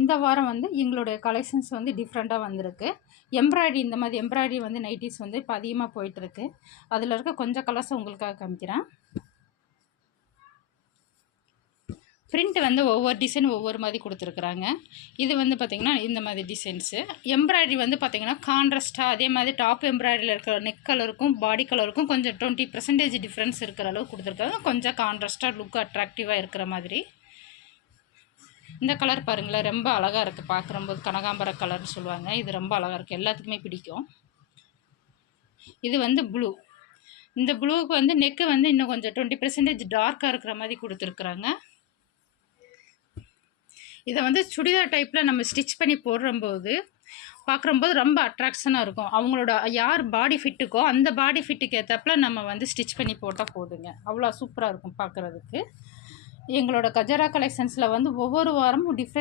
இந்த வாரம் வந்து எங்களுடைய கலெக்ஷன்ஸ் வந்து டிஃப்ரெண்ட்டாக வந்திருக்கு. எம்ப்ராய்டரி இந்த மாதிரி எம்ப்ராய்டரி வந்து நைட்டிஸ் வந்து இப்போ அதிகமாக போயிட்டுருக்கு. அதில் இருக்க கொஞ்சம் கலர்ஸ் உங்களுக்காக காமிக்கிறேன். பிரிண்ட் வந்து ஒவ்வொரு டிசைன் ஒவ்வொரு மாதிரி கொடுத்துருக்குறாங்க. இது வந்து பார்த்திங்கன்னா இந்த மாதிரி டிசைன்ஸு. எம்ப்ராய்டரி வந்து பார்த்திங்கன்னா கான்ட்ராஸ்ட்டாக அதே மாதிரி டாப் எம்ப்ராய்டரியில் இருக்கிற நெக் கலருக்கும் பாடி கலருக்கும் கொஞ்சம் 20% டிஃப்ரென்ஸ் இருக்கிற அளவுக்கு கொடுத்துருக்காங்க. கொஞ்சம் கான்ட்ராஸ்ட்டாக லுக் அட்ராக்டிவாக இருக்கிற மாதிரி. இந்த கலர் பாருங்களேன், ரொம்ப அழகாக இருக்குது பார்க்குறம்போது. கனகாம்பர கலர்னு சொல்லுவாங்க. இது ரொம்ப அழகாக இருக்குது, எல்லாத்துக்குமே பிடிக்கும். இது வந்து ப்ளூ. இந்த ப்ளூவுக்கு வந்து நெக்கு வந்து இன்னும் கொஞ்சம் 20% டார்க்காக இருக்கிற மாதிரி கொடுத்துருக்குறாங்க. இதை வந்து சுடிதார் டைப்பில் நம்ம ஸ்டிச் பண்ணி போடும்போது பார்க்குறம்போது ரொம்ப அட்ராக்ஷனாக இருக்கும். அவங்களோட யார் பாடி ஃபிட்டுக்கோ அந்த பாடி ஃபிட்டுக்கு ஏற்றப்பல நம்ம வந்து ஸ்டிச் பண்ணி போட்டால் போதுங்க. அவ்வளோ சூப்பராக இருக்கும் பார்க்குறதுக்கு. எங்களோட கஜரா கலெக்ஷன்ஸில் வந்து ஒவ்வொரு வாரமும் டிஃப்ரெண்ட்